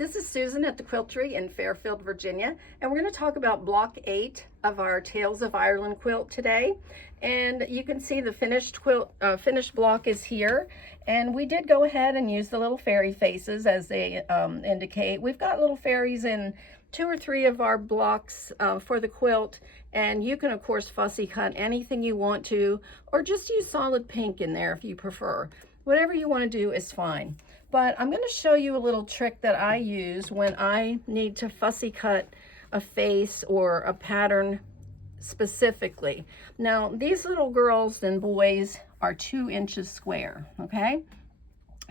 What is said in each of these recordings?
This is Susan at the Quiltery in Fairfield, Virginia, and we're going to talk about block 8 of our Tales of Ireland quilt today. And you can see the finished finished block is here, and we did go ahead and use the little fairy faces as they indicate. We've got little fairies in 2 or 3 of our blocks for the quilt, and you can of course fussy cut anything you want to, or just use solid pink in there if you prefer. Whatever you want to do is fine. But I'm going to show you a little trick that I use when I need to fussy cut a face or a pattern specifically. Now, these little girls and boys are 2 inches square, okay?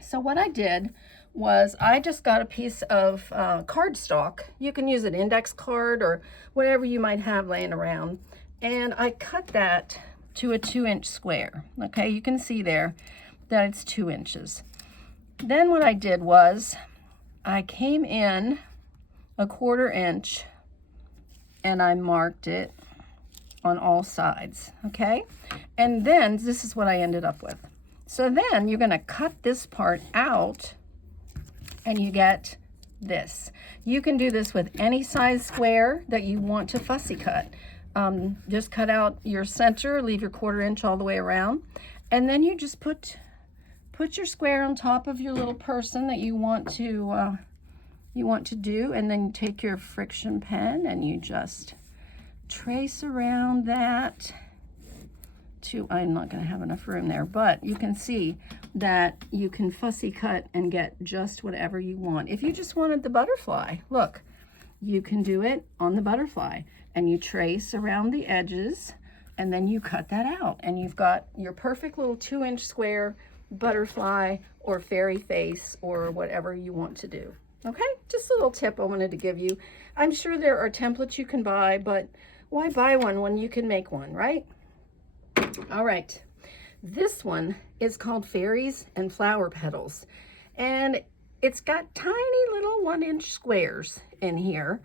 So what I did was I just got a piece of cardstock. You can use an index card or whatever you might have laying around. And I cut that to a 2-inch square, okay? You can see there that it's 2 inches. Then what I did was I came in a 1/4 inch and I marked it on all sides, okay? And then this is what I ended up with. So then you're going to cut this part out and you get this. You can do this with any size square that you want to fussy cut. Just cut out your center, leave your 1/4 inch all the way around, and then you just put your square on top of your little person that you want to do, and then you take your friction pen and you just trace around that to, I'm not going to have enough room there, but you can see that you can fussy cut and get just whatever you want. If you just wanted the butterfly, look, you can do it on the butterfly, and you trace around the edges and then you cut that out, and you've got your perfect little 2-inch square butterfly or fairy face or whatever you want to do. Okay, just a little tip I wanted to give you. I'm sure there are templates you can buy, but why buy one when you can make one, right? All right, this one is called Fairies and Flower Petals, and it's got tiny little 1-inch squares in here,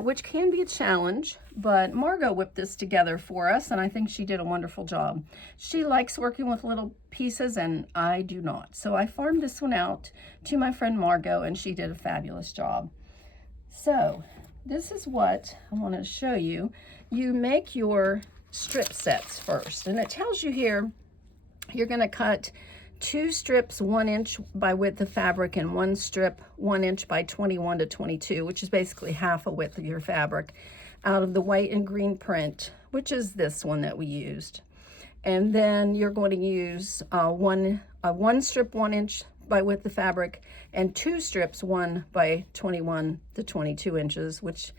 which can be a challenge, but Margot whipped this together for us, and I think she did a wonderful job. She likes working with little pieces, and I do not. So I farmed this one out to my friend Margot, and she did a fabulous job. So this is what I want to show you. You make your strip sets first, and it tells you here you're going to cut 2 strips 1 inch by width of fabric and 1 strip 1 inch by 21 to 22, which is basically half a width of your fabric, out of the white and green print, which is this one that we used. And then you're going to use one strip 1 inch by width of fabric and 2 strips 1 by 21 to 22 inches, which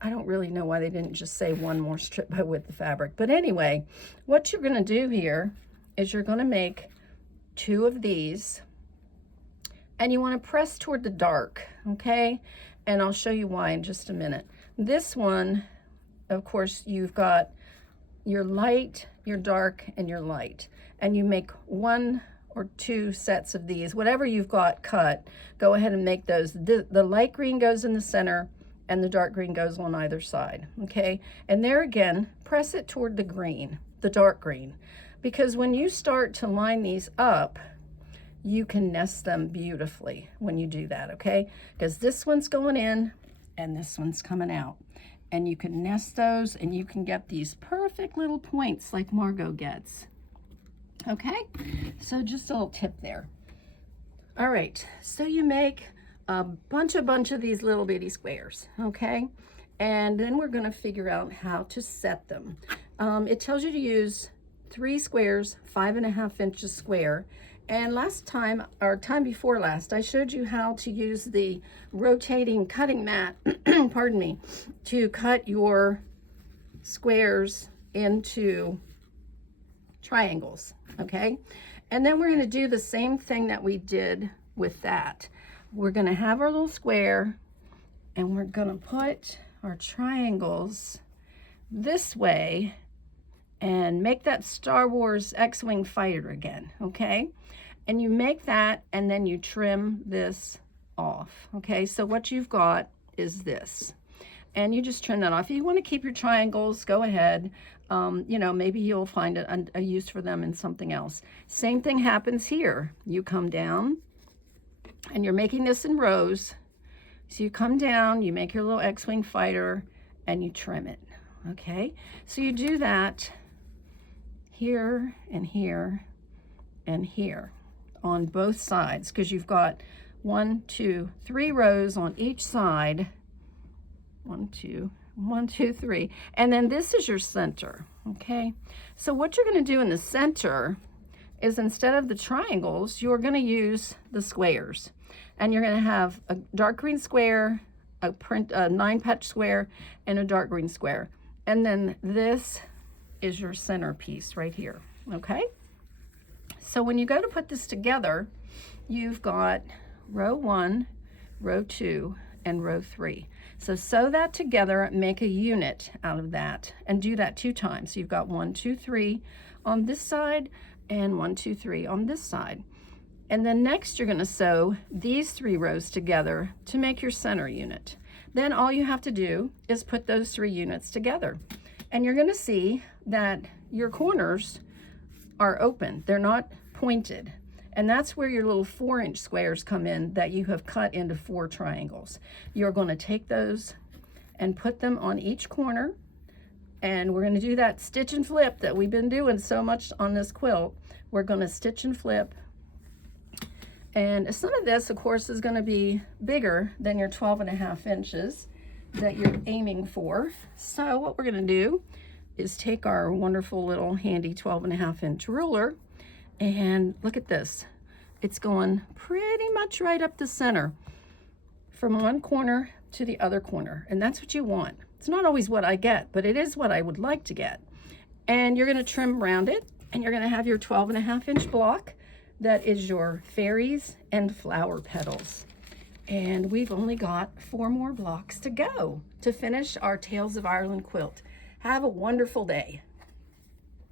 I don't really know why they didn't just say 1 more strip by width of fabric. But anyway, what you're going to do here is you're going to make 2 of these, and you want to press toward the dark, okay? And I'll show you why in just a minute. This one, of course, you've got your light, your dark, and your light, and you make 1 or 2 sets of these. Whatever you've got cut, go ahead and make those. The light green goes in the center and the dark green goes on either side, okay? And there again, press it toward the green, the dark green, because when you start to line these up, you can nest them beautifully when you do that, okay? Because this one's going in and this one's coming out. And you can nest those, and you can get these perfect little points like Margot gets. Okay, so just a little tip there. All right, so you make a bunch of these little bitty squares, okay? And then we're gonna figure out how to set them. It tells you to use 3 squares, 5.5 inches square. And last time, or time before last, I showed you how to use the rotating cutting mat, pardon me, to cut your squares into triangles, okay? And then we're gonna do the same thing that we did with that. We're gonna have our little square, and we're gonna put our triangles this way and make that Star Wars X-Wing fighter again, okay? And you make that, and then you trim this off, okay? So what you've got is this, and you just trim that off. If you want to keep your triangles, go ahead. You know, maybe you'll find a use for them in something else. Same thing happens here. You come down, and you're making this in rows. So you come down, you make your little X-wing fighter, and you trim it, okay? So you do that here and here and here on both sides, because you've got 1, 2, 3 rows on each side. 1, 2, 1, 2, 3. And then this is your center, okay? So what you're gonna do in the center is, instead of the triangles, you're gonna use the squares. And you're gonna have a dark green square, a 9-patch square, and a dark green square. And then this is your centerpiece right here, okay? So when you go to put this together, you've got row 1, row 2, and row 3. So sew that together, make a unit out of that, and do that 2 times. So you've got 1, 2, 3 on this side, and 1, 2, 3 on this side. And then next you're going to sew these 3 rows together to make your center unit. Then all you have to do is put those 3 units together. And you're going to see that your corners are open. They're not pointed. And that's where your little 4-inch squares come in that you have cut into 4 triangles. You're going to take those and put them on each corner. And we're going to do that stitch and flip that we've been doing so much on this quilt. We're going to stitch and flip. And some of this, of course, is going to be bigger than your 12.5 inches that you're aiming for. So what we're going to do is take our wonderful little handy 12.5 inch ruler, and look at this. It's going pretty much right up the center from one corner to the other corner. And that's what you want. It's not always what I get, but it is what I would like to get. And you're going to trim around it, and you're going to have your 12.5 inch block. That is your fairies and flower petals. And we've only got 4 more blocks to go to finish our Tales of Ireland quilt. Have a wonderful day.